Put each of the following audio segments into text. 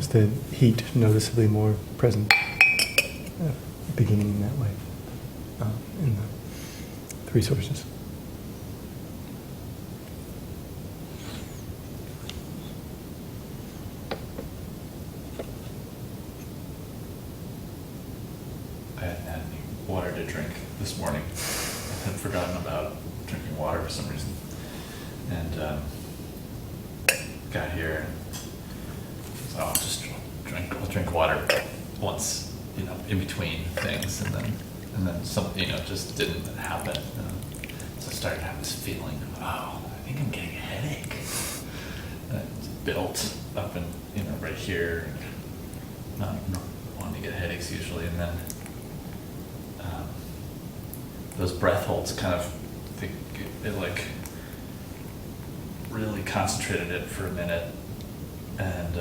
was the heat noticeably more present, beginning in that way, in the three sources. I hadn't had any water to drink this morning. I had forgotten about drinking water for some reason. And got here and so I'll just drink water once, in between things, and then something, just didn't happen. So I started to have this feeling, I think I'm getting a headache. And it built up and, right here, not wanting to get headaches usually, and then those breath holds kind of, it like really concentrated it for a minute, and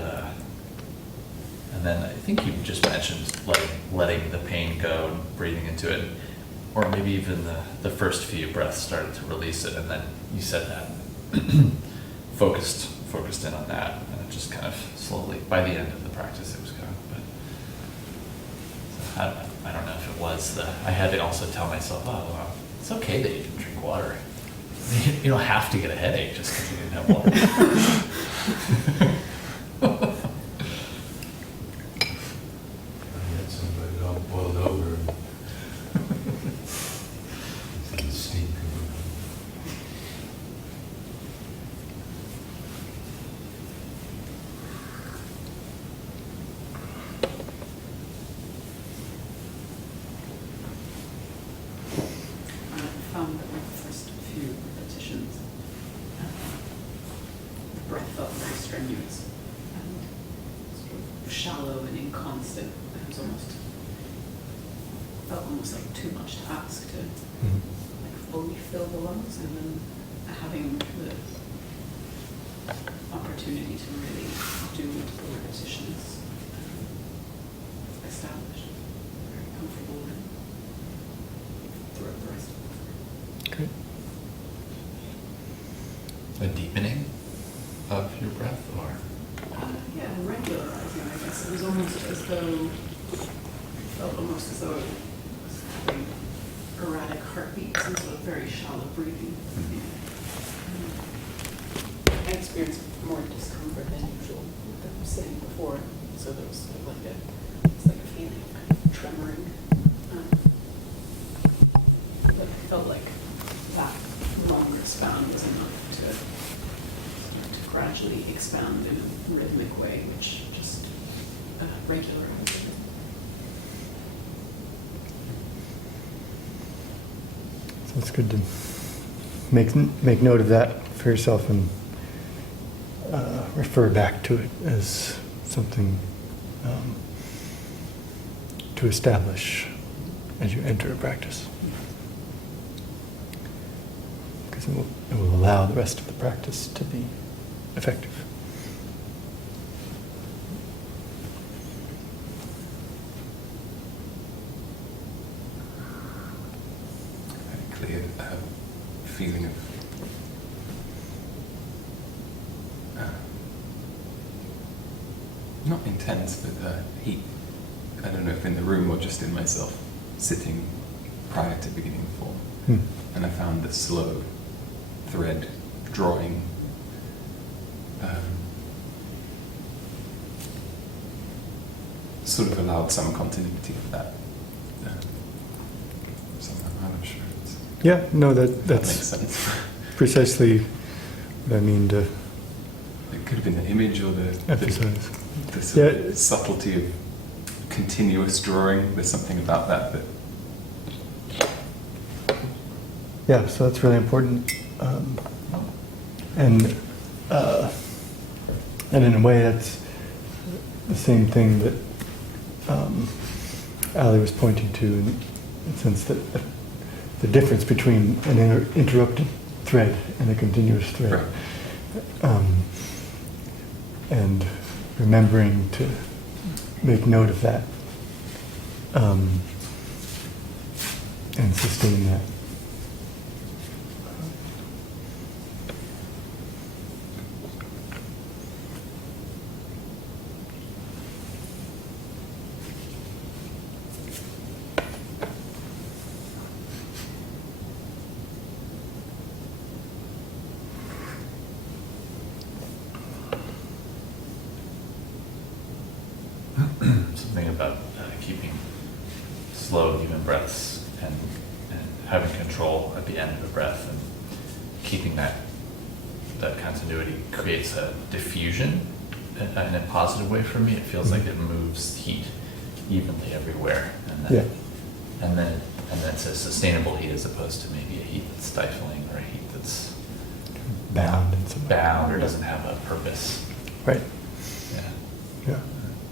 then I think you just mentioned letting the pain go and breathing into it, or maybe even the first few breaths started to release it, and then you said that focused in on that, and it just kind of slowly, by the end of the practice, it was gone. But so I don't know if it was I had to also tell myself, well, it's okay that you didn't drink water. You don't have to get a headache just because you didn't have water. I had somebody all boiled over. And steam coming out. I found that with the first few repetitions, the breath felt very strenuous and sort of shallow and inconstant. It was felt almost like too much to ask to like fully fill the lungs, and then having the opportunity to really do multiple repetitions established, very comfortable and throughout the rest of it. Great. A deepening of your breath, or? Yeah, regularizing, I guess. It was almost as though, felt almost as though it was having erratic heartbeats and sort of very shallow breathing. I experienced more discomfort than usual than sitting before, so there was sort of like a feeling of kind of tremoring. But I felt like that longer span was enough to gradually expand in a rhythmic way, which just regularized it. So it's good to make note of that for yourself and refer back to it as something to establish as you enter a practice. Because it will allow the rest of the practice to be effective. Very clear feeling of not intense, but heat. I don't know if in the room or just in myself, sitting prior to beginning the form. And I found the slow thread drawing sort of allowed some continuity of that. Somehow, I'm not sure. Yeah, no, That that's makes sense. precisely what I mean to It could have been the image or the emphasize. sort of subtlety of continuous drawing. There's something about that that. Yeah, so that's really important. And in a way, that's the same thing that Ali was pointing to, in the sense that the difference between an interrupted thread and a continuous thread. Right. And remembering to make note of that and sustain that. something about keeping slow, even breaths and having control at the end of the breath and keeping that continuity creates a diffusion in a positive way for me. It feels like it moves heat evenly everywhere, and then it's a sustainable heat as opposed to maybe a heat that's stifling or a heat that's bound in some way. bound or doesn't have a purpose. Right. Yeah. Yeah.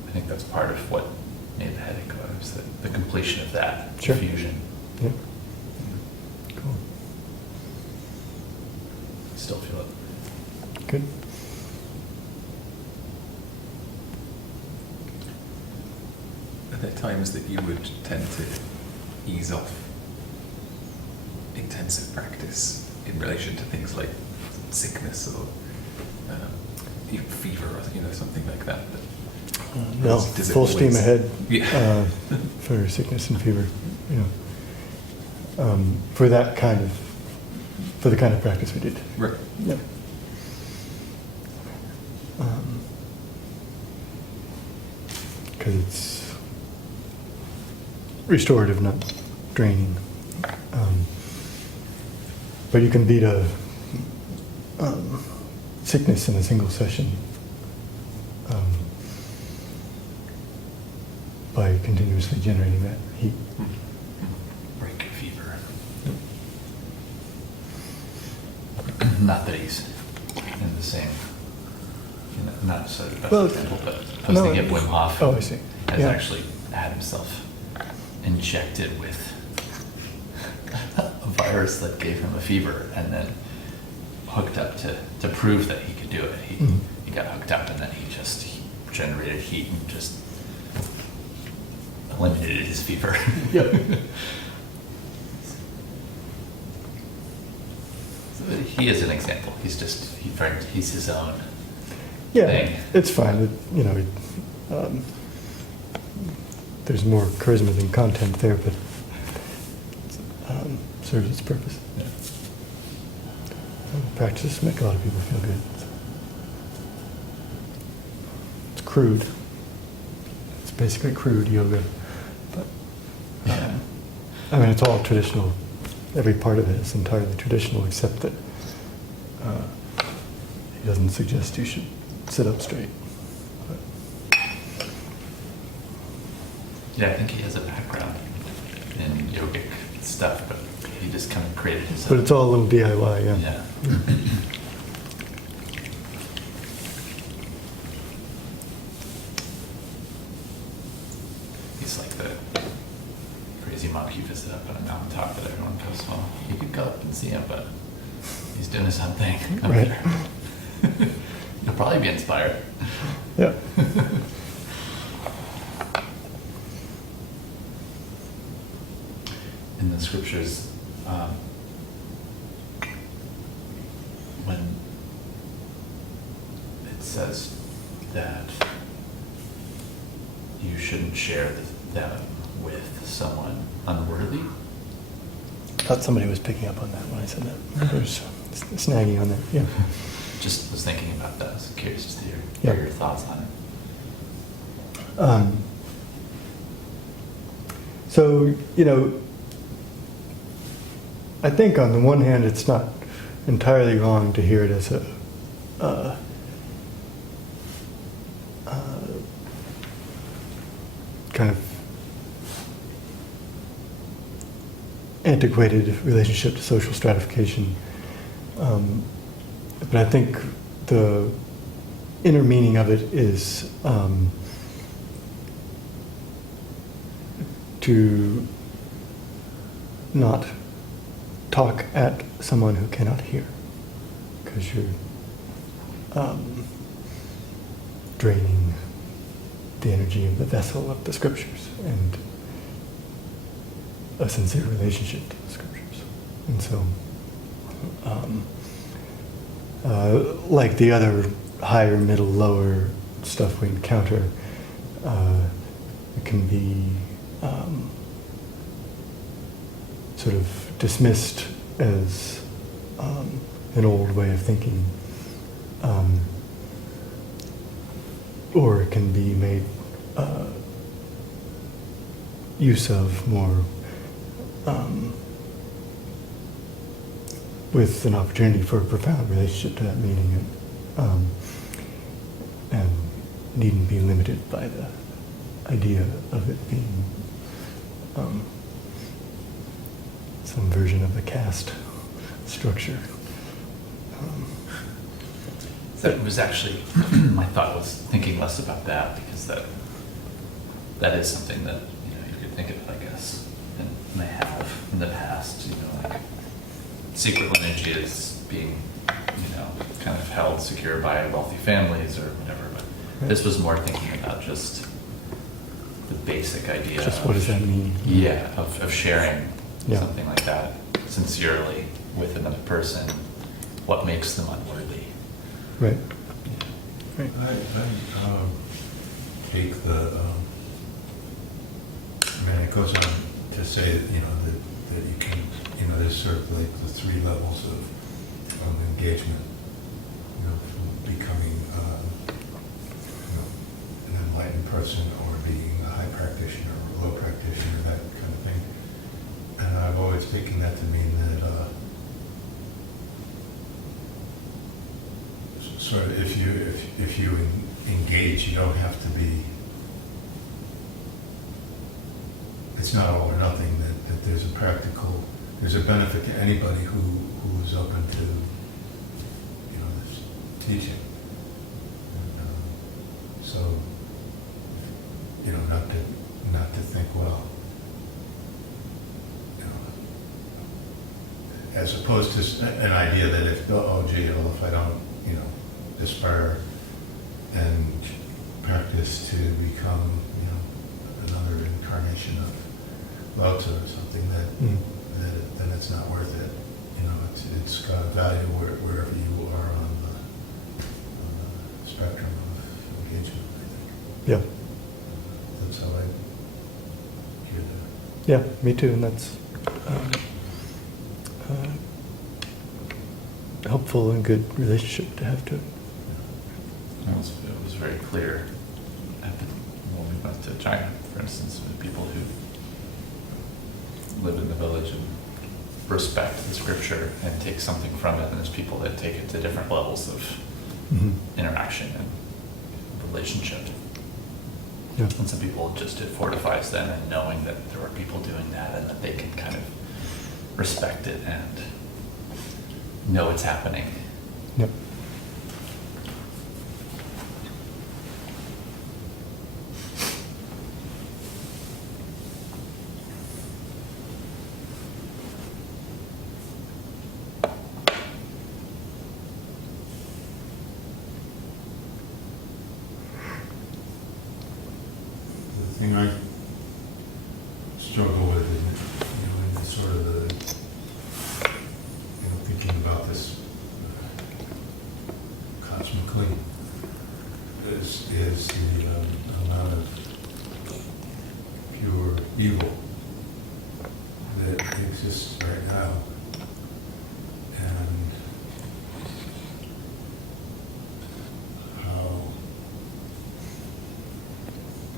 I think that's part of what made the headache go, was the completion of that Sure. diffusion. Yeah. Cool. Still feel it. Good. Are there times that you would tend to ease off intensive practice in relation to things like sickness or fever or something like that? No, Does it full steam always- ahead Yeah. for sickness and fever. For the kind of practice we did. Right. Yep. Because it's restorative, not draining. But you can beat a sickness in a single session by continuously generating that heat. Break fever. Not that he's in the same, not so best Well, example, but I was thinking of Wim Hof. Oh, I see. Has Yeah. actually had himself injected with a virus that gave him a fever, and then hooked up to prove that he could do it. Mhm. He got hooked up, and then he generated heat and just eliminated his fever. Yep. So he is an example. He's his own Yeah, thing. it's fine. There's more charisma than content there, but serves its purpose. Yeah. Practices make a lot of people feel good. It's crude. It's basically crude yoga. But, Yeah. it's all traditional. Every part of it is entirely traditional, except that he doesn't suggest you should sit up straight. Yeah, I think he has a background in yogic stuff, but he just kind of created his own. But it's all a little DIY, yeah. Yeah. He's like the crazy monk you visit up on a mountaintop that everyone goes, well, you could go up and see him, but he's doing his own thing. up Right. there." You'll probably be inspired. Yeah. In the scriptures, when it says that you shouldn't share them with someone unworthy, Thought somebody was picking up on that when I said that. There's snagging on that, yeah. just was thinking about that. I was curious just to hear Yeah. your thoughts on it. So, I think on the one hand, it's not entirely wrong to hear it as a kind of antiquated relationship to social stratification. But I think the inner meaning of it is to not talk at someone who cannot hear, because you're draining the energy of the vessel of the scriptures and a sincere relationship to the scriptures. And so, like the other higher, middle, lower stuff we encounter, it can be sort of dismissed as an old way of thinking, or it can be made use of more with an opportunity for a profound relationship to that meaning, and needn't be limited by the idea of it being some version of the caste structure. That was actually, my thought was thinking less about that, because that is something that, you could think of, I guess, and may have in the past, like secret lineages being, kind of held secure by wealthy families or whatever, but Right. this was more thinking about just the basic idea. Just what does that mean? Yeah, of sharing Yeah. something like that sincerely with another person, what makes them unworthy. Right. Right. I take it goes on to say that, that you can, there's sort of like the three levels of engagement, from becoming, an enlightened person or being a high practitioner or low practitioner, that kind of thing. And I've always taken that to mean that, sort of if you engage, you don't have to be. It's not all or nothing. That there's a benefit to anybody who is open to, this teaching. And, so, not to think, well, as opposed to an idea that if I don't, aspire and practice to become, another incarnation of Lota or something, then it's not worth it. It's got value wherever you are on the spectrum of engagement, I think. Yeah. That's how I hear that. Yeah, me too, and that's helpful and good relationship to have to it. It was very clear when we went to China, for instance, with people who live in the village and respect the scripture and take something from it, and there's people that take it to different levels of interaction and relationship. Yeah. And some people just, it fortifies them in knowing that there are people doing that and that they can kind of respect it and know it's happening. Yep. The thing I struggle with in sort of the, thinking about this cosmically is the amount of pure evil that exists right now. And how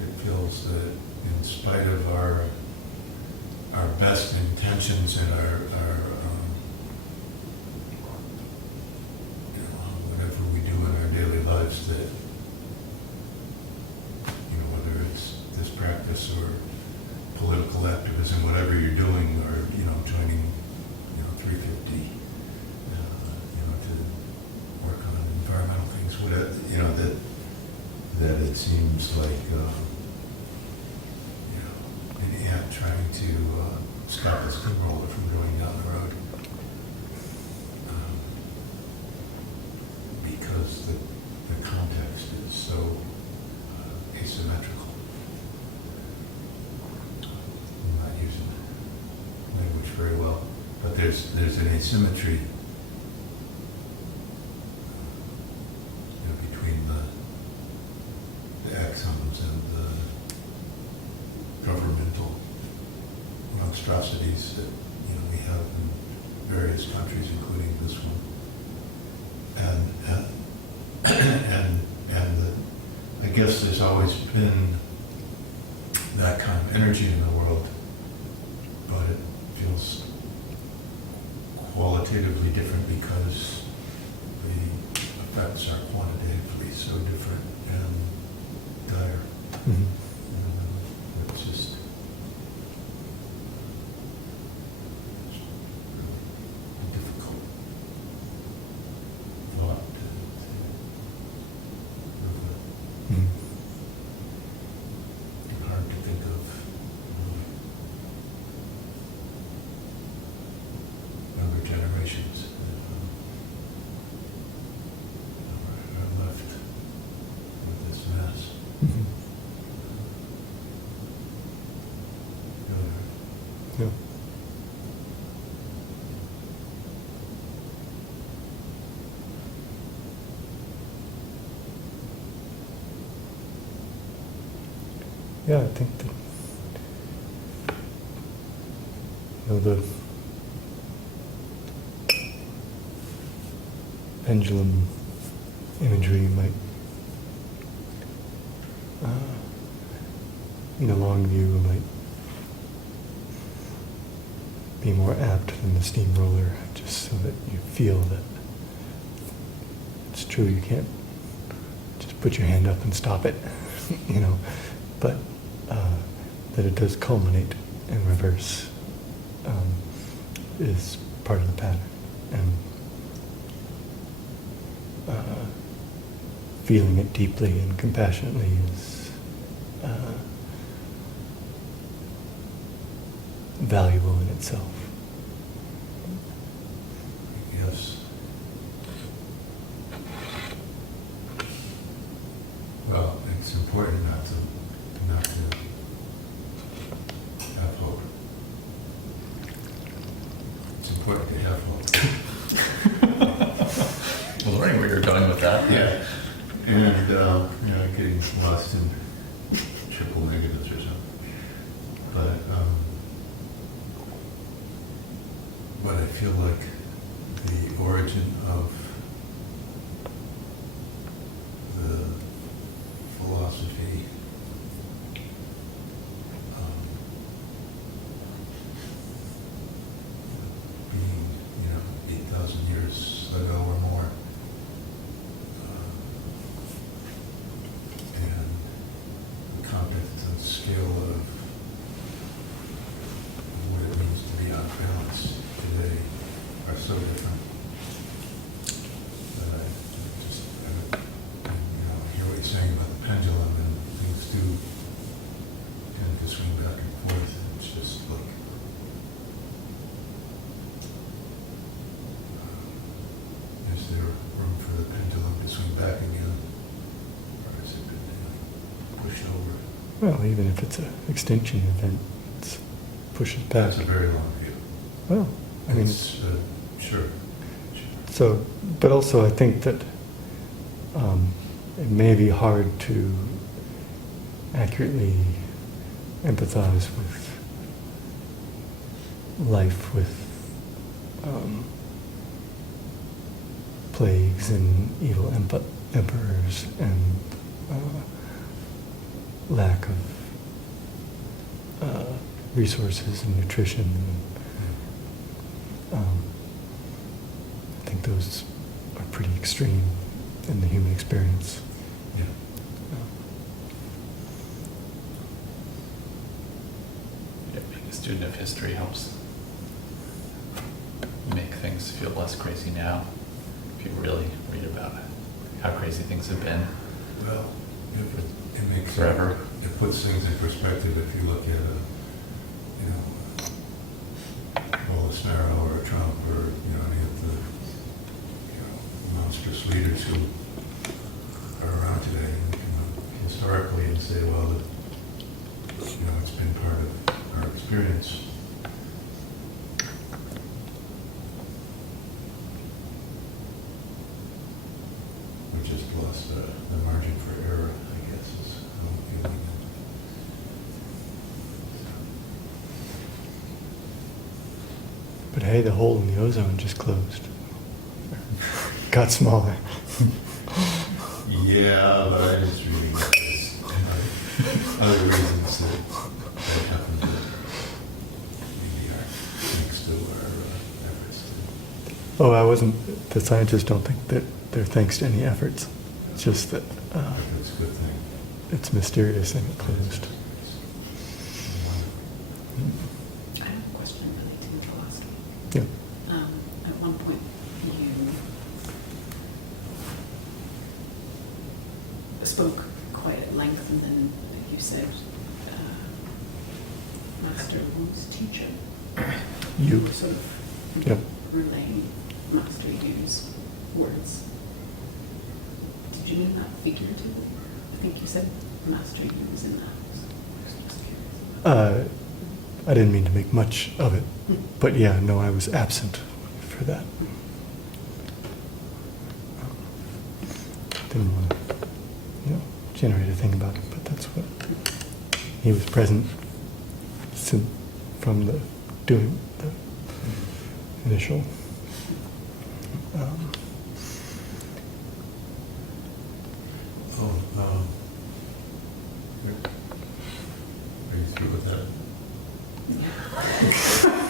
it feels that in spite of our best intentions and our whatever we do in our daily lives, that whether it's this practice or political activism, whatever you're doing, or joining 350, to work on environmental things, whatever, that it seems like an ant trying to stop a steamroller from going down the road, because the context is so asymmetrical. I'm not using language very well, but there's an asymmetry between the axioms and the governmental monstrosities that we have in various countries, including this one, and I guess there's always been that kind of energy in the world, but it feels qualitatively different because the effects are quantitatively so different and dire. Mhm. It's just a difficult thought to live with. Mhm. Hard to think of younger generations that are left with this mess. Mhm. Yeah. Yeah, I think that, the pendulum imagery might, in the long view, might be more apt than the steamroller, just so that you feel that it's true. You can't just put your hand up and stop it, but that it does culminate in reverse is part of the pattern. And feeling it deeply and compassionately is valuable in itself. Yes. Well, it's important not to have hope. It's important to have hope. I was wondering where you're going with that. Yeah. And, getting lost in triple negatives or something. But I feel like the origin of the philosophy being, 8,000 years ago or more, and the context and scale of what it means to be off balance today are so different that I hear what you're saying about the pendulum, and things do tend to swing back and forth. It's just like is there room for the pendulum to swing back again, or is it been pushed over? Well, even if it's an extinction event, it pushes back. That's a very long view. Well, I mean, It's, sure. so, but also I think that it may be hard to accurately empathize with life with plagues and evil emperors and lack of resources and nutrition. I think those are pretty extreme in the human experience. Yeah. Yeah, being a student of history helps make things feel less crazy now. If you really read about how crazy things have been. Well, it makes Forever. It puts things in perspective. If you look at Bolsonaro or Trump or any of the monstrous leaders who are around today, historically, and say, well, it's been part of our experience. We just lost the margin for error, I guess, is how I'm feeling. But hey, the hole in the ozone just closed. Got smaller. Yeah, but I just really got this. And other reasons that that happens maybe are thanks to our efforts to. Oh, I wasn't, the scientists don't think that they're thanks to any efforts. It's just that It's a good thing. it's mysterious and closed. I have a question related to the philosophy. Yeah. At one point, you spoke quite at length, and then you said, master wants teacher. You. Sort of Yep. relaying master use words. Did you mean that figuratively? I think you said master use in that. So I was just curious. I didn't mean to make much of it, but yeah, no, I was absent for that. Didn't want to, generate a thing about it, but that's what he was present from the doing the initial. Are you through with that?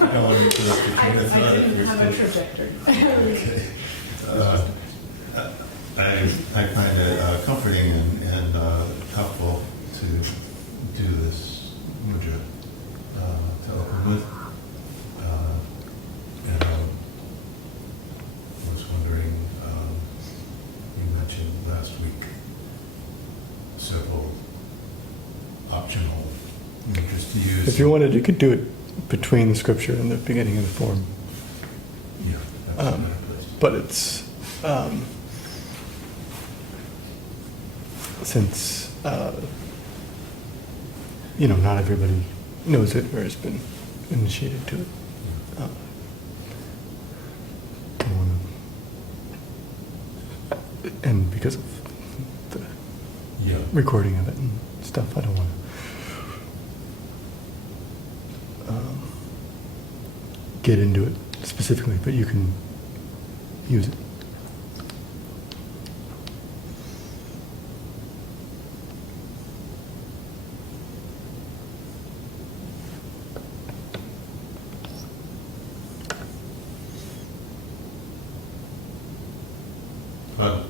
I don't want to interrupt your train of thought. I didn't have a trajectory. Okay. I find it comforting and helpful to do this mudra to open with. And I was wondering, you mentioned last week several optional mudras to use. If you wanted, you could do it between the scripture and the beginning of the form. Yeah, that's another place. But it's, since, not everybody knows it or has been initiated to it. I wanna- and because of the Yeah. recording of it and stuff, I don't want to get into it specifically, but you can use it.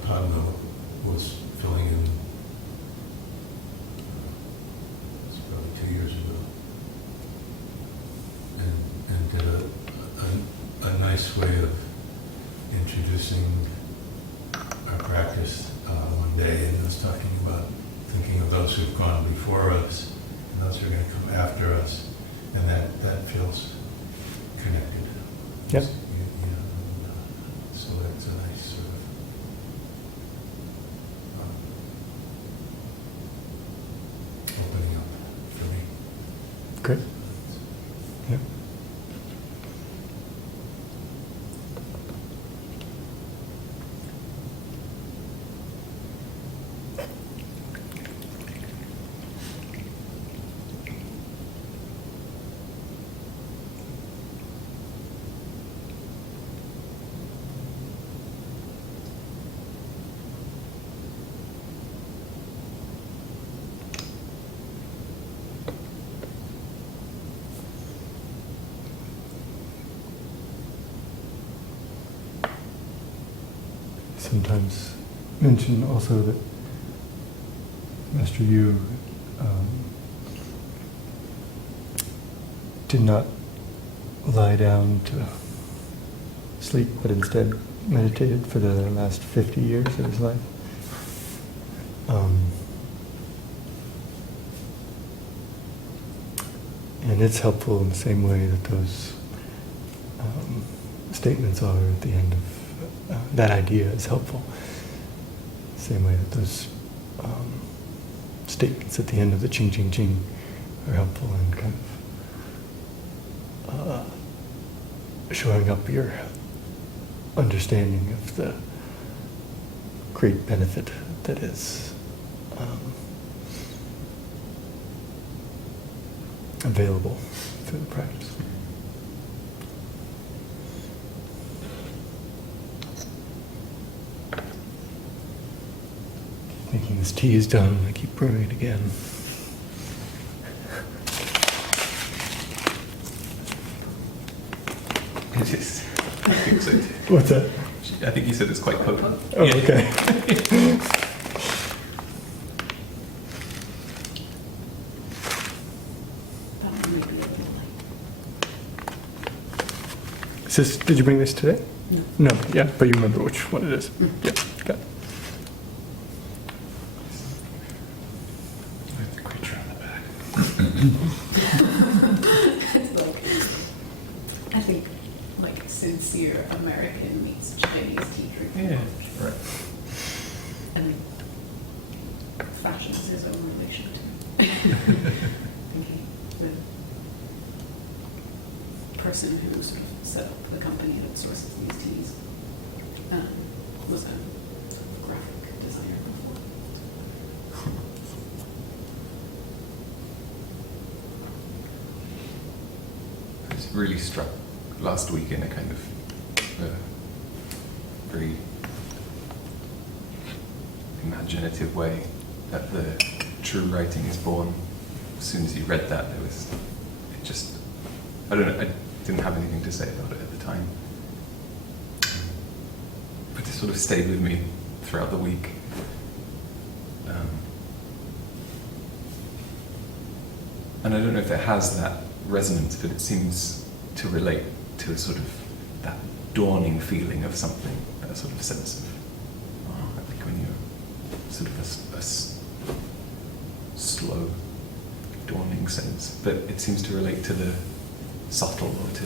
Padma was filling in, it's probably 2 years ago, and did a nice way of introducing our practice one day, and was talking about thinking of those who've gone before us and those who are going to come after us, and that feels connected. Yep. So that's a nice sort of opening up for me. Great. Yeah. Sometimes mention also that Master Yu did not lie down to sleep, but instead meditated for the last 50 years of his life. And it's helpful in the same way that those statements are at the end of that idea is helpful. Same way that those statements at the end of the Ching Ching Ching are helpful in kind of showing up your understanding of the great benefit that is available through the practice. Thinking this tea is done, I keep brewing it again. What's that? I think you said it's quite potent. Oh, okay. That one may be a little light. Is this, did you bring this today? No. No, yeah, but you remember which one it is. Yeah, got it. With the creature on the back. It's like, I think, like, sincere American meets Chinese tea drinking. Yeah, right. And fashion is his own relation to it. The person who sort of set up the company that sources these teas was a sort of graphic designer before. I was really struck last week in a kind of very imaginative way that the true writing is born. As soon as you read that, it just, I don't know, I didn't have anything to say about it at the time. But it sort of stayed with me throughout the week. And I don't know if it has that resonance, but it seems to relate to a sort of that dawning feeling of something, that sort of sense of, I think when you're sort of a slow dawning sense, but it seems to relate to the subtle, or to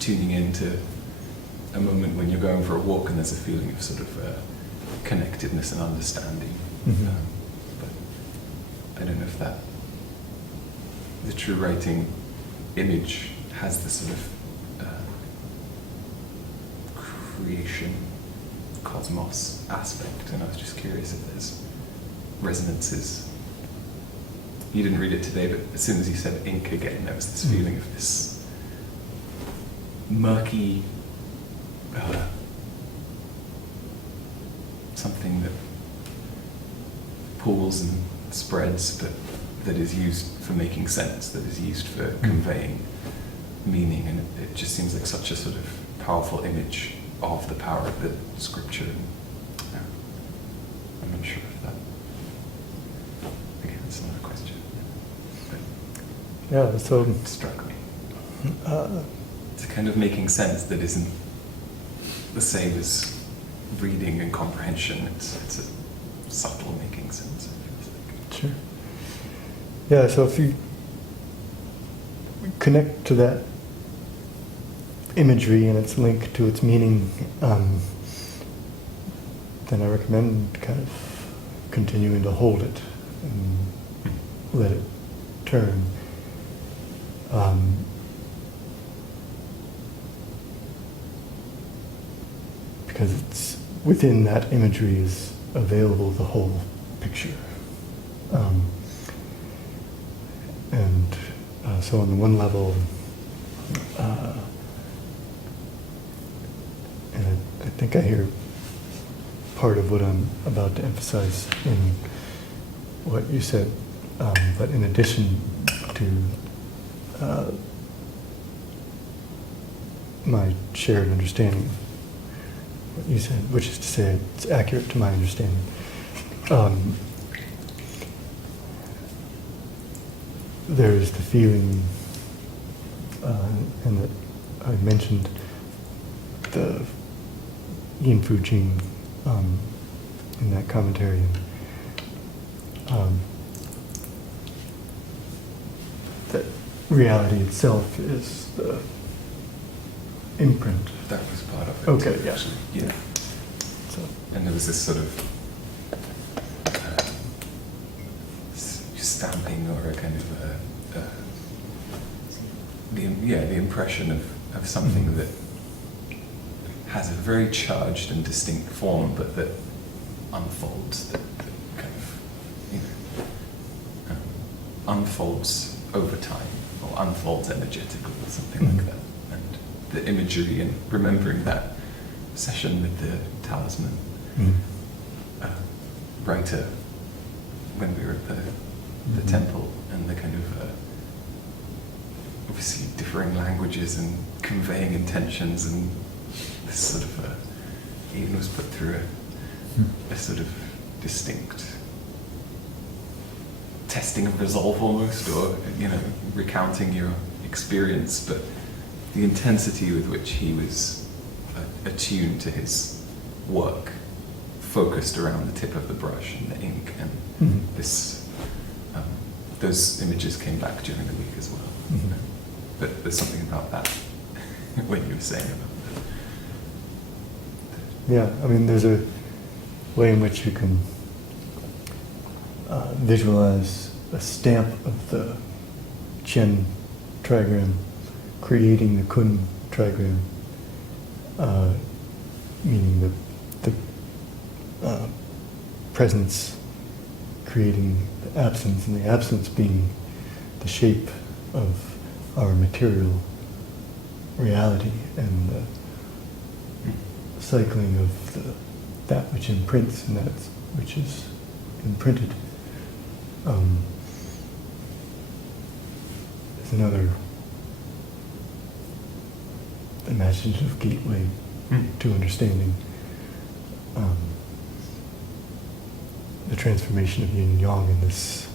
tuning into a moment when you're going for a walk and there's a feeling of sort of connectedness and understanding. Mhm. But I don't know if the true writing image has this sort of creation, cosmos aspect, and I was just curious if there's resonances. You didn't read it today, but as soon as you said ink again, there was this feeling of this murky something that pools and spreads, but that is used for making sense, that is used for conveying meaning, and it just seems like such a sort of powerful image of the power of the scripture. And, I'm not sure if that, again, it's another question, but Yeah, so it struck me. uh, It's a kind of making sense that isn't the same as reading and comprehension. It's a subtle making sense, it feels like. sure. Yeah, so if you connect to that imagery and its link to its meaning, then I recommend kind of continuing to hold it and let it turn. Because it's within that imagery is available the whole picture. So on the one level, and I think I hear part of what I'm about to emphasize in what you said, but in addition to my shared understanding of what you said, which is to say it's accurate to my understanding. There's the feeling, and that I mentioned the Yin Fu Jing in that commentary. That reality itself is the imprint. That was part of it. Okay, too, yeah. actually. Yeah. So, And there was this sort of stamping, or a kind of the impression of something that has a very charged and distinct form, but that unfolds, that kind of unfolds over time, or unfolds energetically, or something like that. And the imagery, and remembering that session with the talisman writer when we were at the temple, and the kind of obviously differing languages and conveying intentions, and this sort of Ian was put through a sort of distinct testing of resolve almost, or recounting your experience, but the intensity with which he was attuned to his work, focused around the tip of the brush and the ink, and this those images came back during the week as well. Mhm. But there's something about that when you were saying about Yeah, I mean, there's a way in which you can visualize a stamp of the Chen trigram creating the Kun trigram, meaning the presence creating the absence, and the absence being the shape of our material reality, and the cycling of that which imprints and that which is imprinted. Is another imaginative gateway to understanding the transformation of yin and yang in this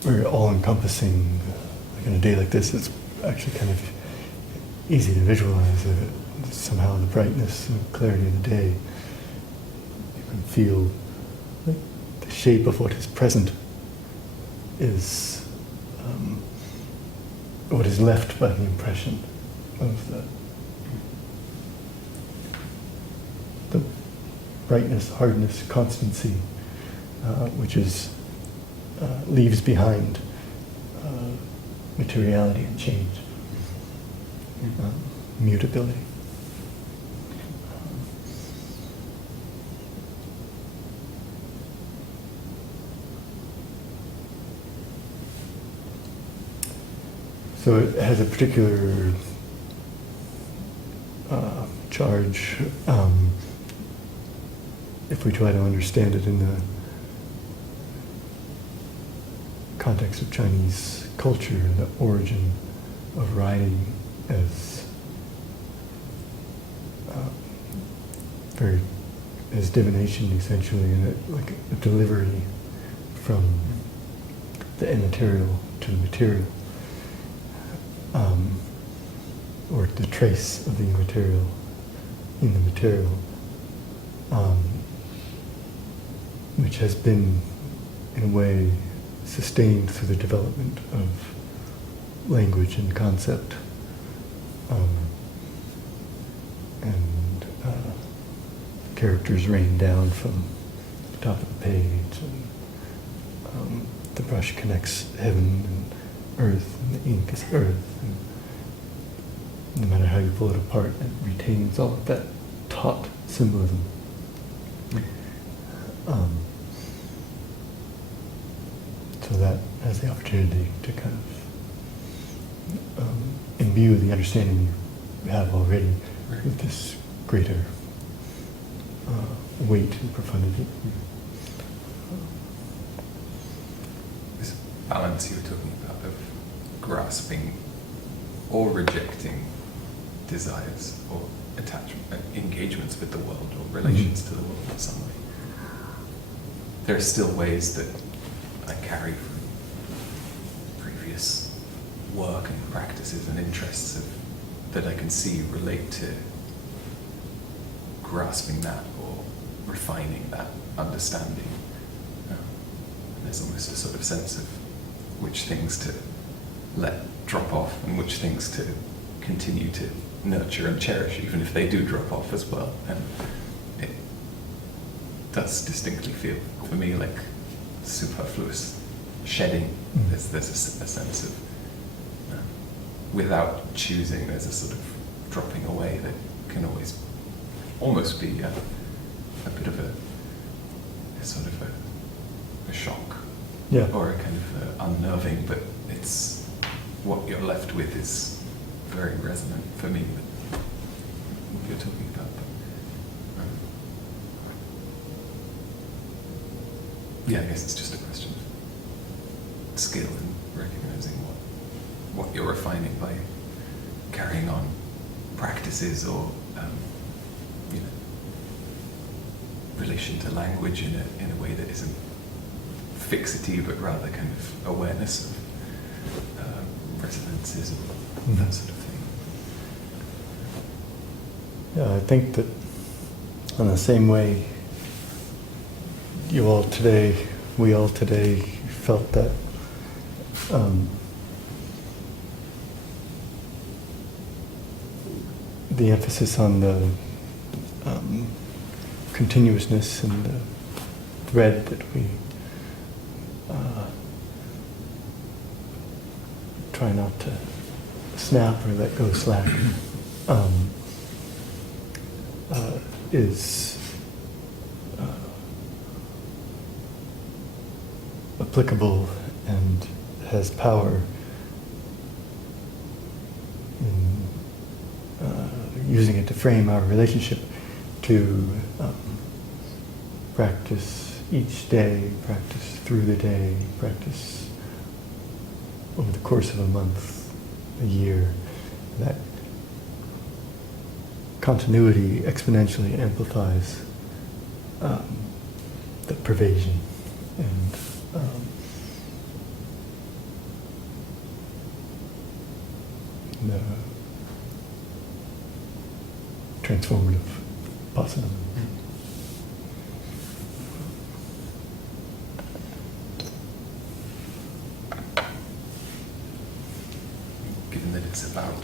very all-encompassing. Like in a day like this, it's actually kind of easy to visualize somehow the brightness and clarity of the day. You can feel like the shape of what is present is what is left by the impression of the brightness, hardness, constancy, which is leaves behind materiality and change, mutability. So it has a particular charge if we try to understand it in the context of Chinese culture, the origin of writing as as divination, essentially, and like a delivery from the immaterial to the material, or the trace of the immaterial in the material, which has been, in a way, sustained through the development of language and concept, and characters rain down from the top of the page, and the brush connects heaven and earth, and the ink is earth, and no matter how you pull it apart, it retains all of that taut symbolism. So that has the opportunity to kind of imbue the understanding you have already with this greater weight and profundity. this balance you were talking about of grasping or rejecting desires or attachment, engagements with the world or relations to the world in some way. There are still ways that I carry from previous work and practices and interests that I can see relate to grasping that or refining that understanding. There's almost a sort of sense of which things to let drop off and which things to continue to nurture and cherish, even if they do drop off as well. And it does distinctly feel, for me, like superfluous shedding. There's a sense of, without choosing, there's a sort of dropping away that can almost be a bit of a sort of a shock, Yeah. or a kind of unnerving, but it's what you're left with is very resonant for me with what you're talking about. Yeah, I guess it's just a question of skill and recognizing what you're refining by carrying on practices or relation to language in a way that isn't fixity, but rather kind of awareness of resonances and that sort of thing. Yeah, I think that in the same way we all today felt that the emphasis on the continuousness and the thread that we try not to snap or let go slack is applicable and has power in using it to frame our relationship to practice each day, practice through the day, practice over the course of a month, a year. That continuity exponentially amplifies the pervasion and the transformative possibility. Given that it's about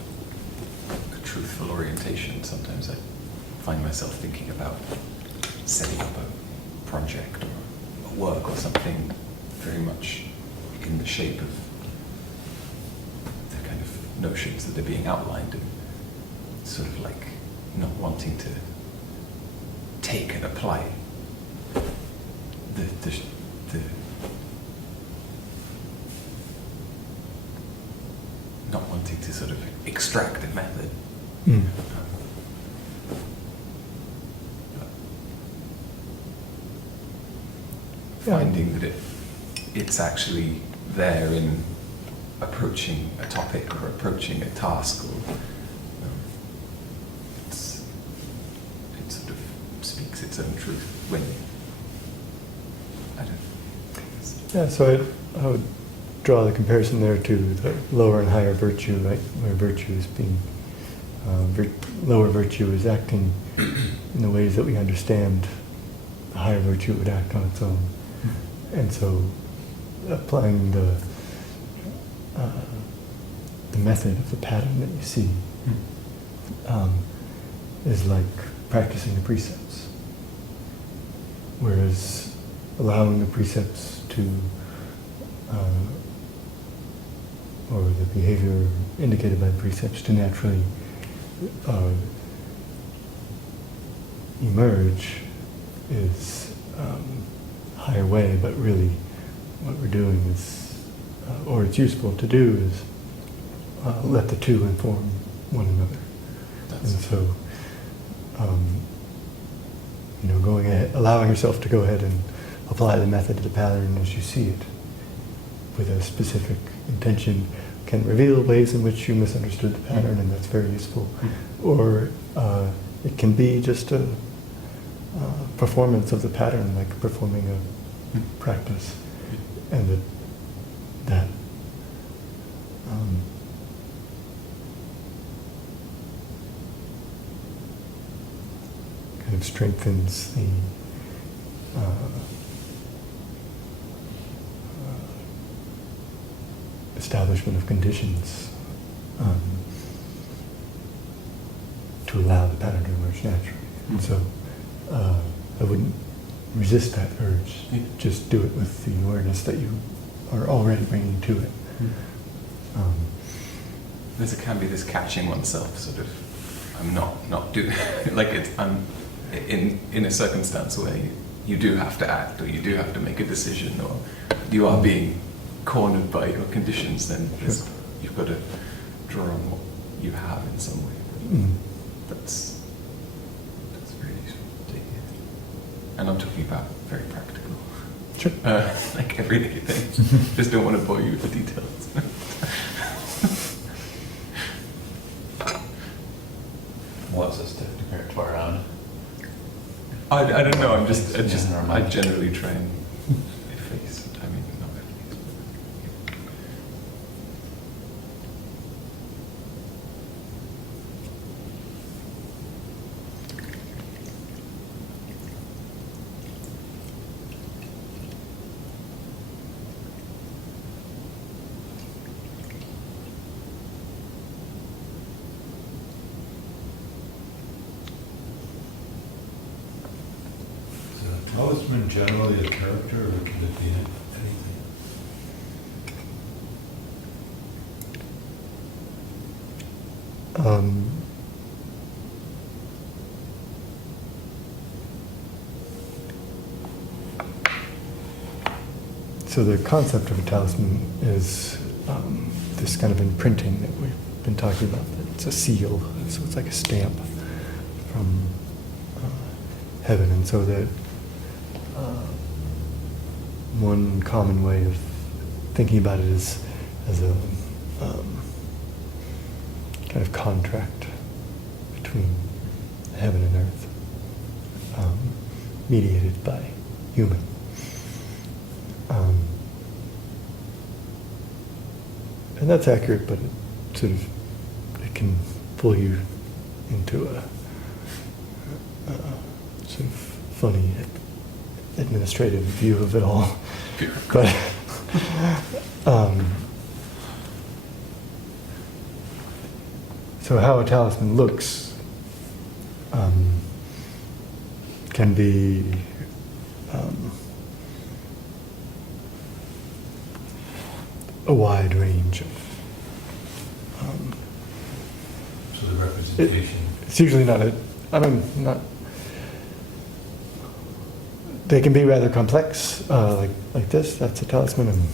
a truthful orientation, sometimes I find myself thinking about setting up a project or a work or something very much in the shape of the kind of notions that are being outlined, and sort of like not wanting to take and apply the not wanting to sort of extract a method. Finding that it's actually there in approaching a topic or approaching a task, or it sort of speaks its own truth when I don't. Yeah, so I would draw the comparison there to the lower and higher virtue, right? Where virtue is being lower virtue is acting in the ways that we understand the higher virtue would act on its own. And so applying the method of the pattern that you see is like practicing the precepts. Whereas allowing the precepts to, or the behavior indicated by the precepts to naturally emerge is higher way, but really what we're doing is, or it's useful to do, is let the two inform one another. And so, going ahead, allowing yourself to go ahead and apply the method to the pattern as you see it, with a specific intention, can reveal ways in which you misunderstood the pattern, and that's very useful. Or it can be just a performance of the pattern, like performing a practice, and that kind of strengthens the establishment of conditions to allow the pattern to emerge naturally. And so I wouldn't resist that urge. Just do it with the awareness that you are already bringing to it. There can be this catching oneself, sort of, I'm not doing, like I'm in a circumstance where you do have to act, or you do have to make a decision, or you are being cornered by your conditions, then you've got to draw on what you have in some way. That's very useful to hear. And I'm talking about very practical, like everyday things. Just don't want to bore you with the details. I don't know. Yeah, I generally try and efface. I mean, not efface. Is a talisman generally a character, or can it be anything? Um, so the concept of a talisman is this kind of imprinting that we've been talking about. It's a seal, so it's like a stamp from heaven. And so that one common way of thinking about it is as a kind of contract between heaven and earth, mediated by human. And that's accurate, but it can pull you into a sort of funny administrative view of it all. But so how a talisman looks can be a wide range of. So the representation. It's usually not not. They can be rather complex, like this. That's a talisman, and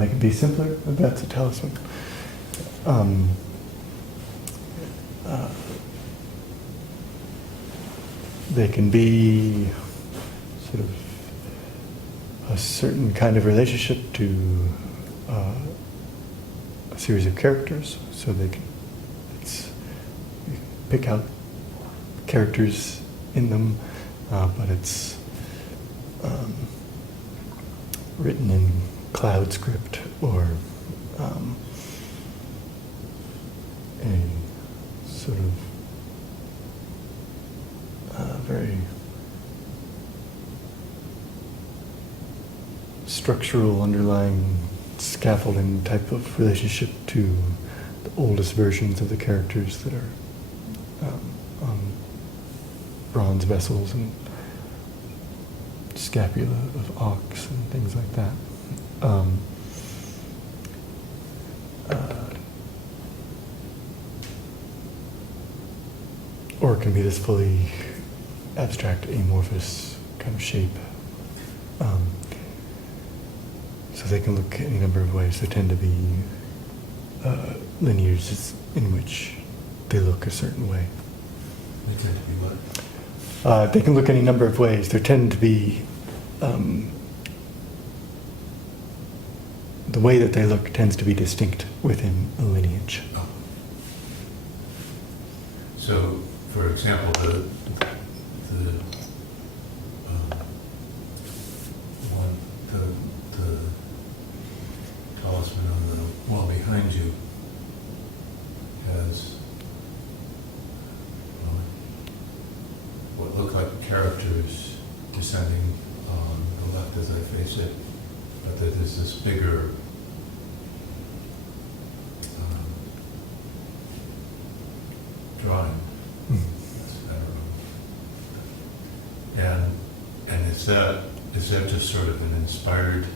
they can be simpler. And that's a talisman. They can be sort of a certain kind of relationship to a series of characters, so you can pick out characters in them, but it's written in cloud script or a sort of very structural underlying scaffolding type of relationship to the oldest versions of the characters that are on bronze vessels and scapula of ox and things like that. Or it can be this fully abstract, amorphous kind of shape. So they can look any number of ways. There tend to be lineages in which they look a certain way. They tend to be what? They can look any number of ways. There tend to be the way that they look tends to be distinct within a lineage. Oh. So, for example, the talisman on the wall behind you has what look like characters descending on the left as I face it, but that there's this bigger drawing. I don't know. And is that just sort of an inspired?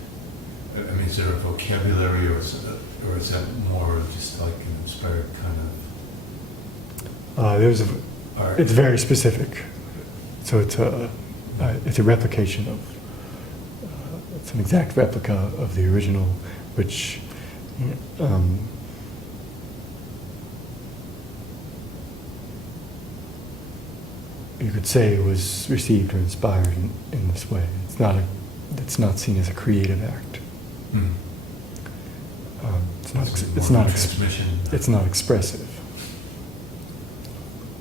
I mean, is there a vocabulary, or is that more just like an inspired kind of? art? It's very specific. So it's a replication of. It's an exact replica of the original, which. You could say was received or inspired in this way. It's not seen as a creative act. Mm. It's More transmission. It's not expressive.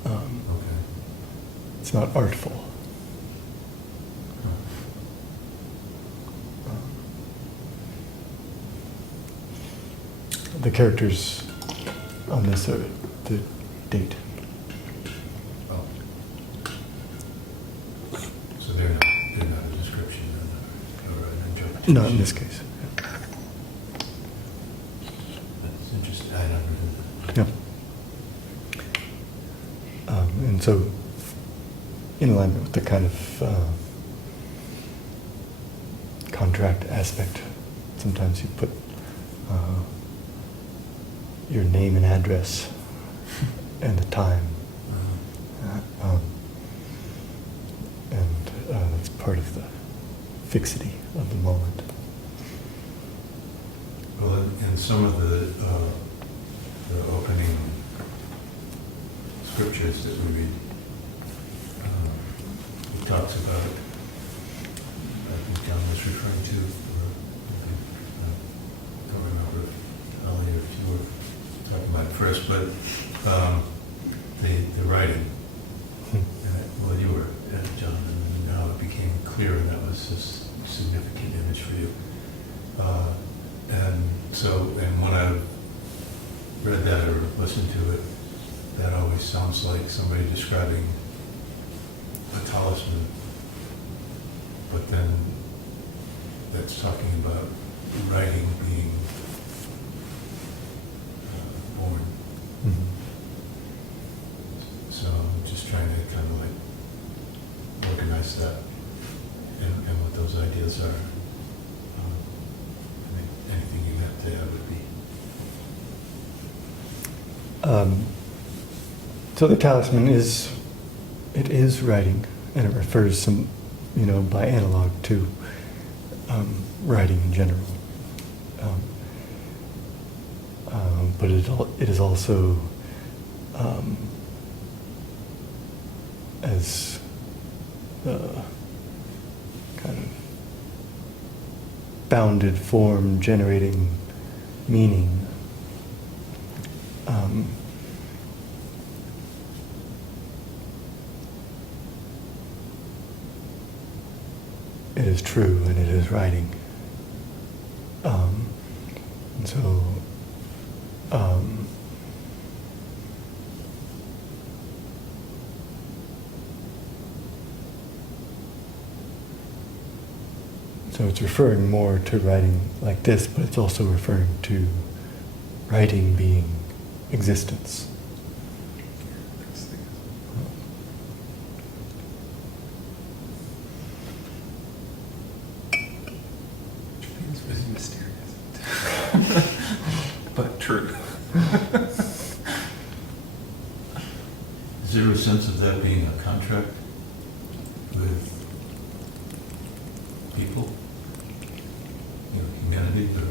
Okay. It's not artful. the characters on this are the date. Oh. So they're not a description or an interpretation? Not in this case. That's interesting. I never knew that. Yeah. And so, in alignment with the kind of contract aspect, sometimes you put your name and address and the time. And that's part of the fixity of the moment. Well, in some of the opening scriptures that we read, it talks about, I think John was referring to, or I don't remember, Ollie, if you were talking about it first, but the writing, well, you were, John, and now it became clear, and that was a significant image for you. And when I read that or listened to it, that always sounds like somebody describing a talisman, but then that's talking about writing being born. Mm-hmm. So I'm just trying to kind of like organize that and what those ideas are. I think anything you have to add would be. So the talisman is writing, and it refers some, by analog to writing in general. But it is also as kind of bounded form generating meaning. It is true and it is writing. And so so it's referring more to writing like this, but it's also referring to writing being existence. It's really mysterious. But true. Is there a sense of that being a contract with people? Humanity, or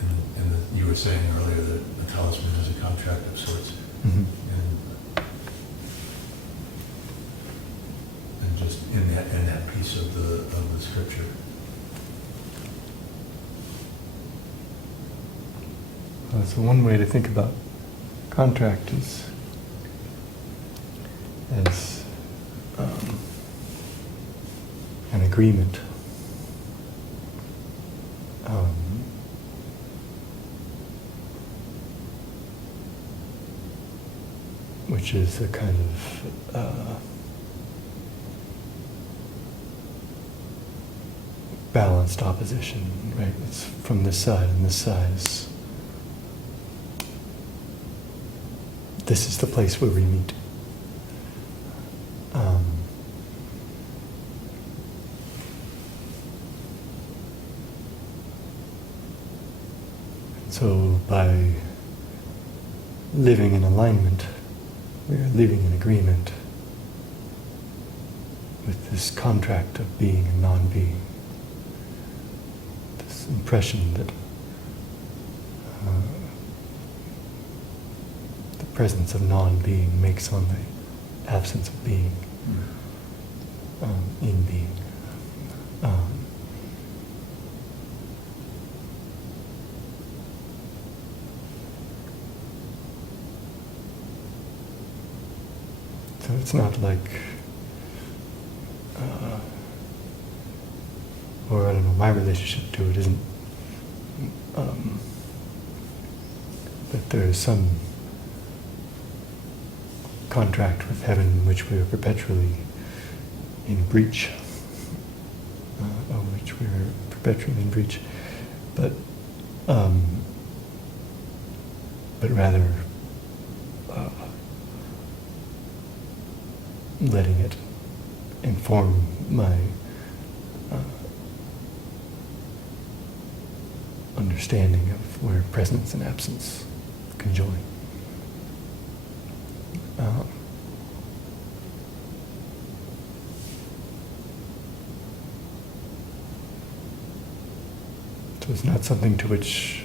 and you were saying earlier that a talisman is a contract of sorts, Mm-hmm. and just in that piece of the scripture. So one way to think about contract is as an agreement. Which is a kind of balanced opposition, right? It's from this side, and this side is, this is the place where we meet. So by living in alignment, we are living in agreement with this contract of being and non-being. This impression that the presence of non-being makes on the absence of being in being. So it's not like or I don't know, my relationship to it isn't that there is some contract with heaven in which we are perpetually in breach, of which we are perpetually in breach, but rather letting it inform my understanding of where presence and absence conjoin. So it's not something to which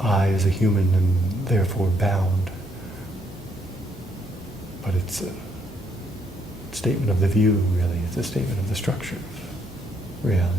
I, as a human, am therefore bound, but it's a statement of the view, really. It's a statement of the structure of reality.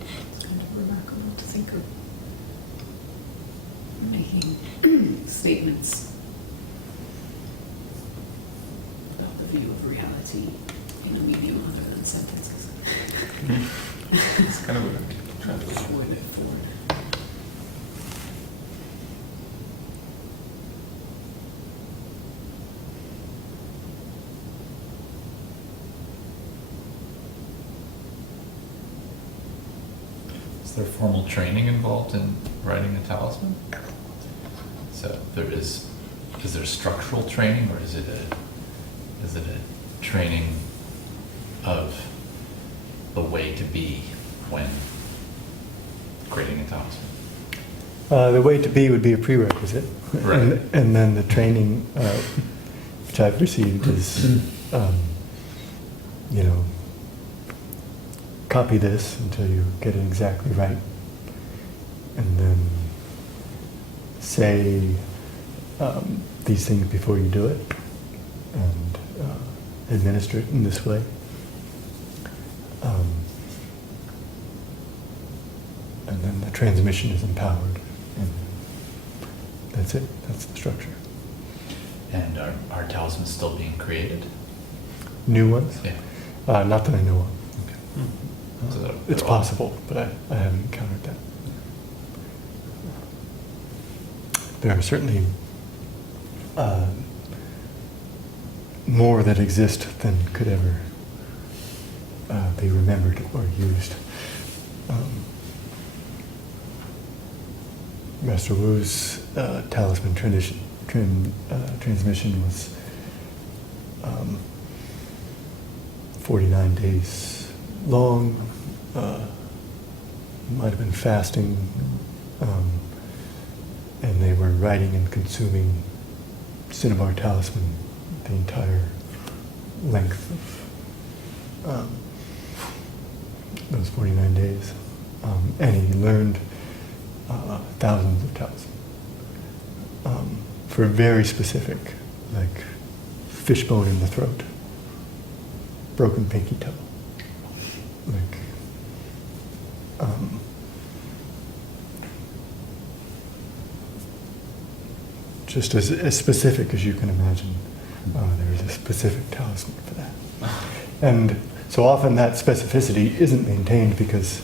It's kind of remarkable to think of making statements about the view of reality in a medium other than sentences. It's kind of what I'm trying to Avoid it forward. Is there formal training involved in writing a talisman? So is there structural training, or is it a training of the way to be when creating a talisman? The way to be would be a prerequisite. Right. And then the training which I've received is, copy this until you get it exactly right. And then say these things before you do it, and administer it in this way. And then the transmission is empowered. And that's it. That's the structure. And are talismans still being created? New ones? Yeah. Not that I know of. So It's they're all- possible, but I haven't encountered that. There are certainly more that exist than could ever be remembered or used. Master Wu's talisman transmission was 49 days long. Might have been fasting, and they were writing and consuming Cinnabar talisman the entire length of those 49 days. And he learned thousands of talisman for very specific, like fishbone in the throat, broken pinky toe, like just as specific as you can imagine. There is a specific talisman for that. And so often that specificity isn't maintained because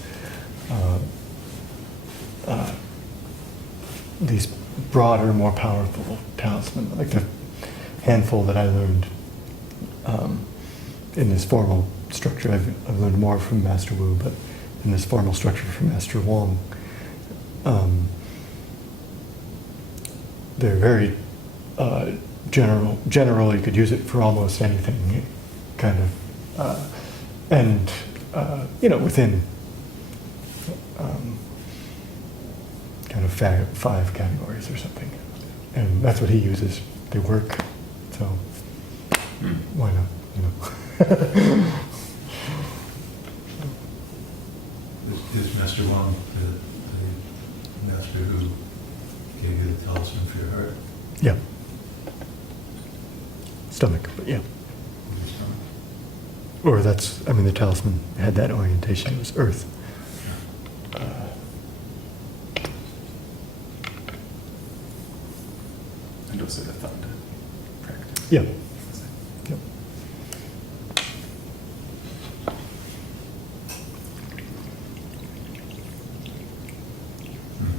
these broader, more powerful talisman, like the handful that I learned in this formal structure, I've learned more from Master Wu, but in this formal structure from Master Wong, they're very general. You could use it for almost anything, kind of, and within kind of five categories or something, and that's what he uses. They work, so why not? is Master Wang the master who gave you the talisman for your heart? Yeah. Stomach, but yeah. Your stomach? Or that's, I mean, the talisman had that orientation. It was earth. And also the thunder practice. Yeah. Yep. Hmm.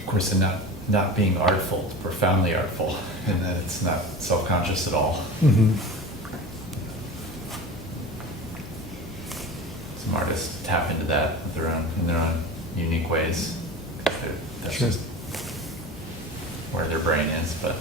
Of course, and not being artful, profoundly artful, and that it's not self-conscious at all. Mm-hmm. Some artists tap into that in their own unique ways. That's Sure. just where their brain is, but.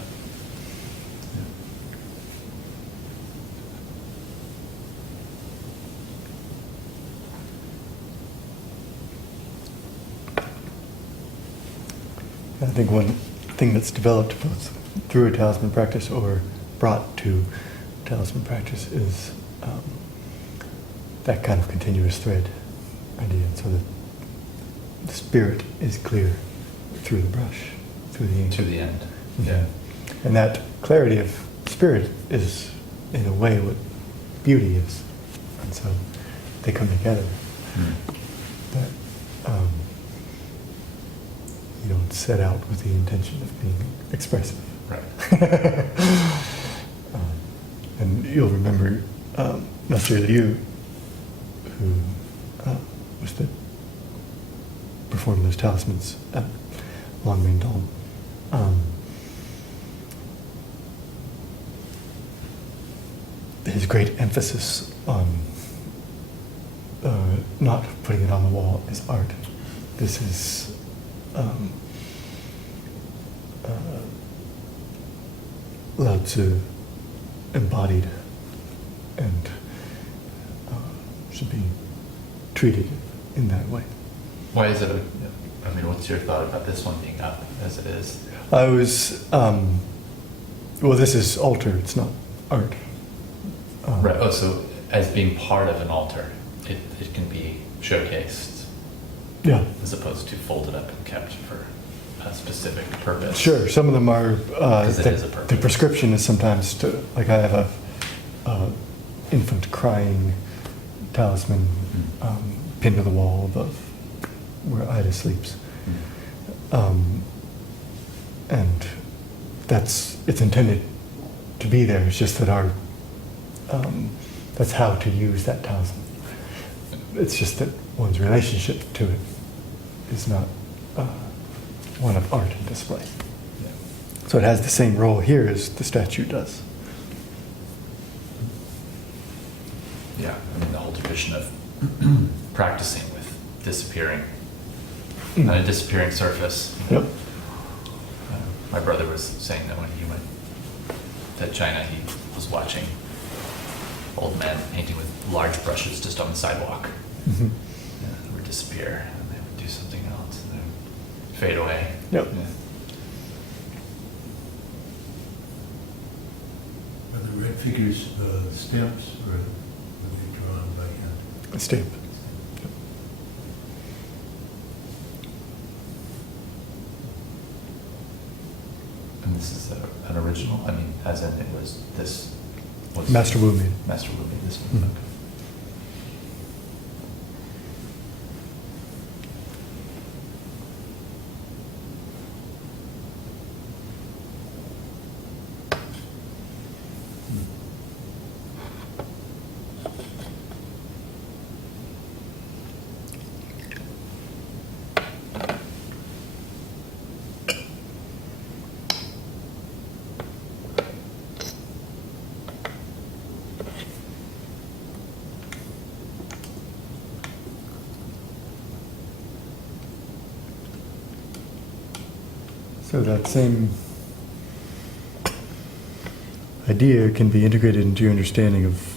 I think one thing that's developed both through a talisman practice or brought to talisman practice is that kind of continuous thread idea, so that the spirit is clear through the brush, through the ink. To the end. Mhm. Yeah. And that clarity of spirit is, in a way, what beauty is. And so they come together. Hmm. But you don't set out with the intention of being expressive. Right. And you'll remember Master Liu, who was the performed those talismans at Langmingdong. His great emphasis on not putting it on the wall is art. This is Lao Tzu embodied and should be treated in that way. Why is it? I mean, what's your thought about this one being up as it is? I was, well, this is altar, it's not art. Right. Oh, so as being part of an altar, it can be showcased Yeah. as opposed to folded up and kept for a specific purpose. Sure, some of them are, 'Cause it is a the purpose. prescription is sometimes to, like I have a infant crying talisman pinned to the wall above where Ida sleeps. And it's intended to be there, it's just that that's how to use that talisman. It's just that one's relationship to it is not one of art and display. Yeah. So it has the same role here as the statue does. Yeah, I mean, the whole tradition of practicing with disappearing, on a disappearing surface. Yep. My brother was saying that when he went to China, he was watching old men painting with large brushes just on the sidewalk. Mm-hmm. And they would disappear, and they would do something else, and then fade away. Yep. Yeah. Are the red figures stamps or are they drawn by hand? A stamp. And this is an original, I mean, as in it was this. Was Master Wu made it. Master Wu made this one. Mhm. Okay. So that same idea can be integrated into your understanding of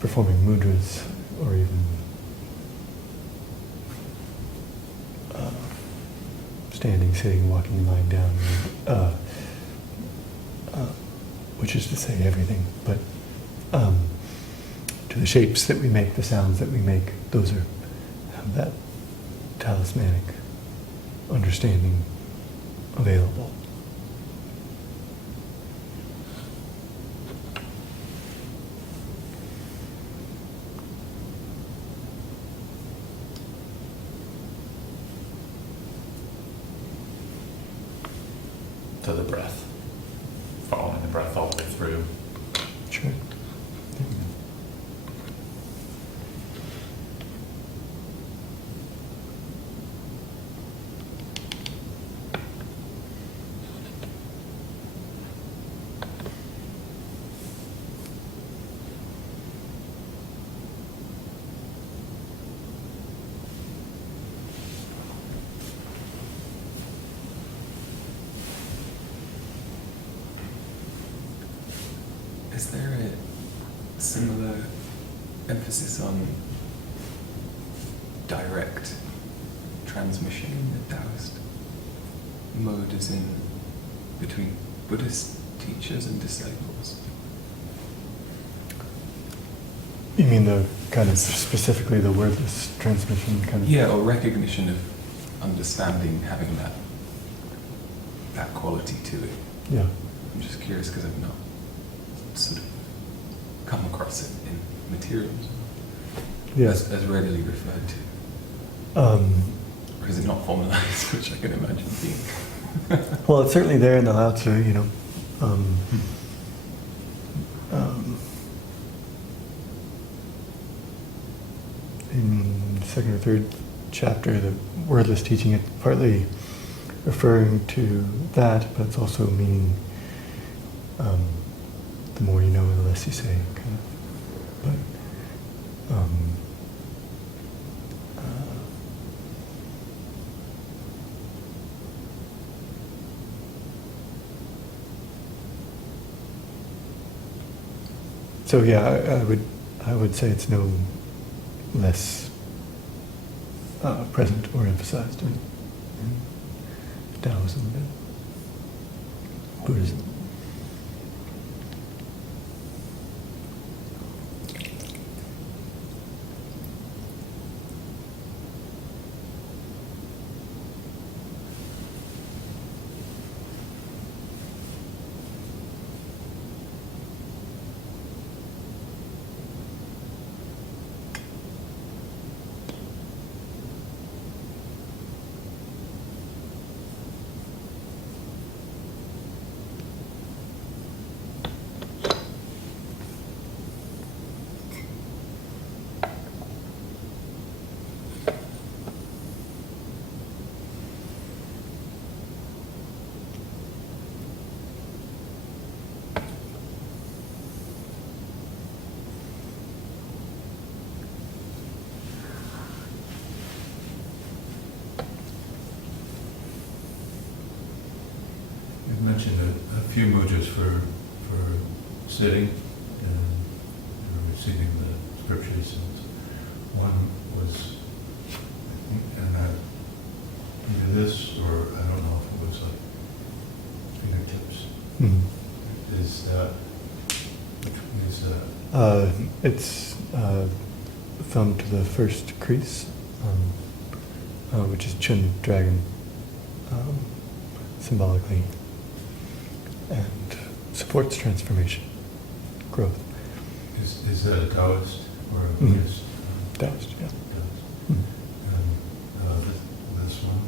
performing mudras or even standing, sitting, walking, lying down, which is to say everything, but to the shapes that we make, the sounds that we make, those have that talismanic understanding available. To the breath, following the breath all the way through. Sure. Is there a similar emphasis on direct transmission in the Taoist mode, as in between Buddhist teachers and disciples? You mean the kind of specifically the wordless transmission kind of? Yeah, or recognition of understanding having that quality to it. Yeah. I'm just curious because I've not sort of come across it in materials Yeah. as readily referred to. Or is it not formalized, which I can imagine being? Well, it's certainly there in the Lao Tzu, you know. In the second or third chapter, the wordless teaching, it's partly referring to that, but it's also meaning the more you know, the less you say, kind of. But so yeah, I would say it's no less present or emphasized in Taoism than Buddhism. You mentioned a few mudras for sitting and receiving the scriptures. One was, I think, and either this or I don't know if it was like fingertips. Mhm. Is that, which one is that? It's thumb to the first crease, which is chin dragon, symbolically, and supports transformation, growth. Is that a Taoist or a Mhm. Buddhist? Taoist, yeah. Taoist. Mhm. And this one?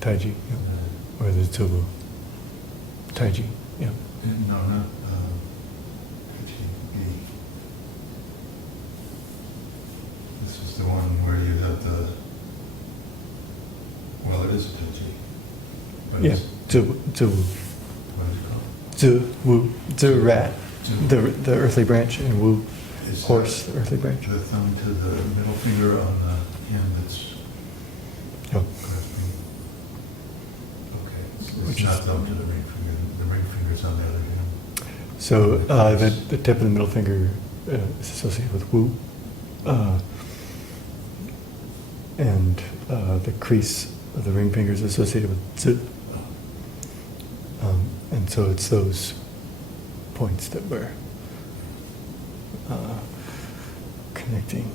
Taiji, yeah. Or the Tsubu. Taiji, yeah. No, not HEB. This is the one where you have the, well, it is a Taiji. But Yeah, it's, Tsubu, Tsubu. what is it called? Wu, Zu rat, Tzu. the earthly branch, and Wu, Is horse, the earthly branch. the thumb to the middle finger on the hand that's Oh, grasping. Okay, Which it's not is- thumb to the ring finger. The ring finger's on the other hand. so the tip of the middle finger is associated with Wu. And the crease of the ring finger is associated with Zi. And so it's those points that we're connecting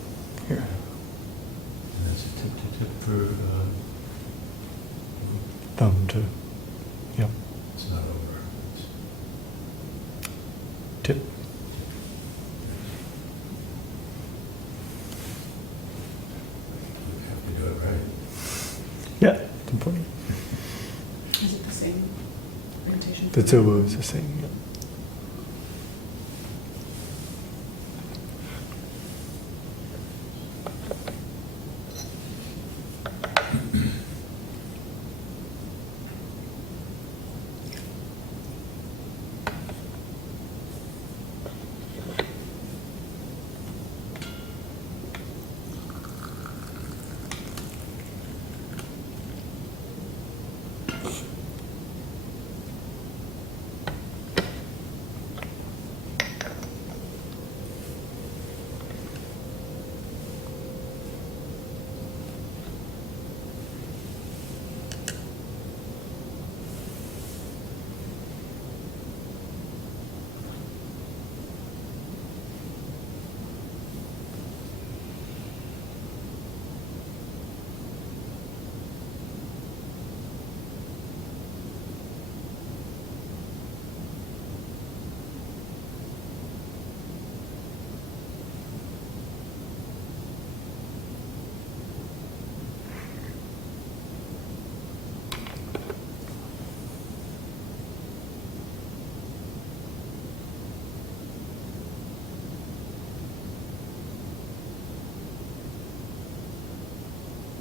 here. And that's a tip for, Thumb to, yep, it's not over. It's, tip. we have to do it right. Yeah, it's important. Is it the same orientation? The Zi Wu is the same, yeah.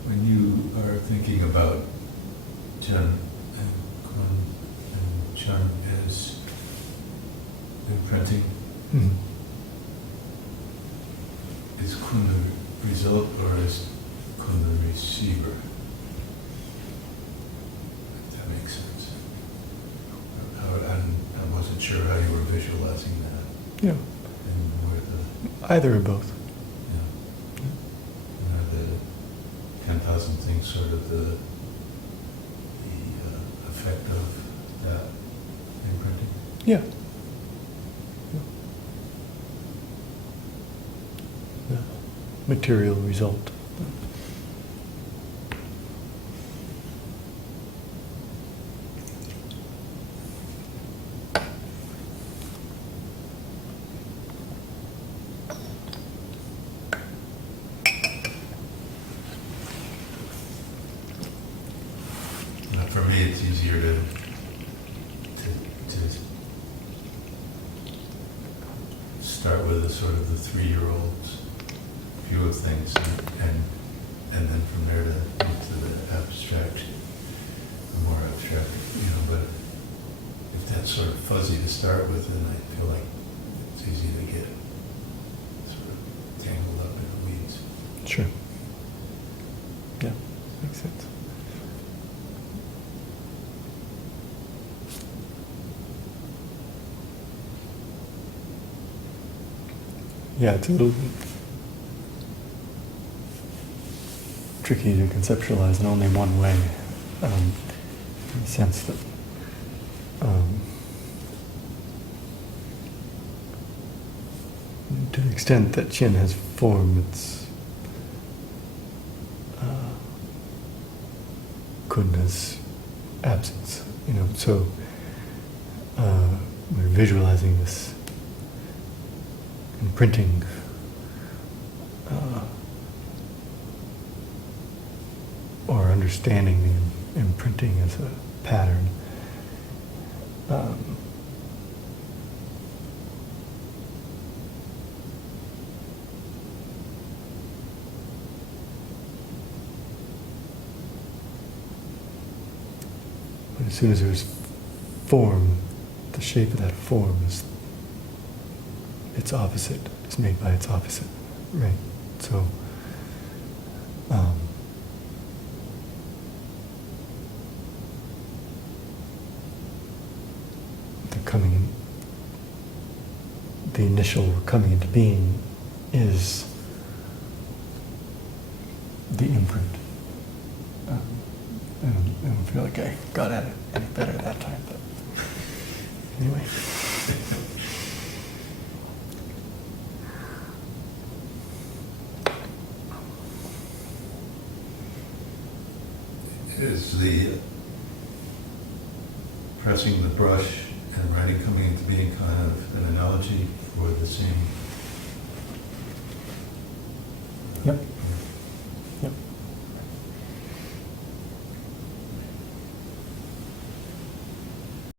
When you are thinking about Chen and Kun and Chun as imprinting, Mhm. is Kun the result or is Kun the receiver? If that makes sense. I wasn't sure how you were visualizing that Yeah, and where the, either or both. you know, the 10,000 things sort of the effect of that imprinting. Yeah. The material result. For me, it's easier to start with a sort of the 3-year-old's view of things, and then from there to move to the abstract, the more abstract, you know. But if that's sort of fuzzy to start with, then I feel like it's easy to get sort of tangled up in the weeds. Sure. Yeah, makes sense. Yeah, it's a little tricky to conceptualize in only one way, in the sense that to the extent that Qin has form, it's Kun has absence, you know. So we're visualizing this imprinting or understanding the imprinting as a pattern. But as soon as there's form, the shape of that form is its opposite, is made by its opposite, right? So, the coming the initial coming into being is the imprint. I don't feel like I got at it any better that time, but anyway. Is the pressing the brush and writing coming into being kind of an analogy for the same? Yep.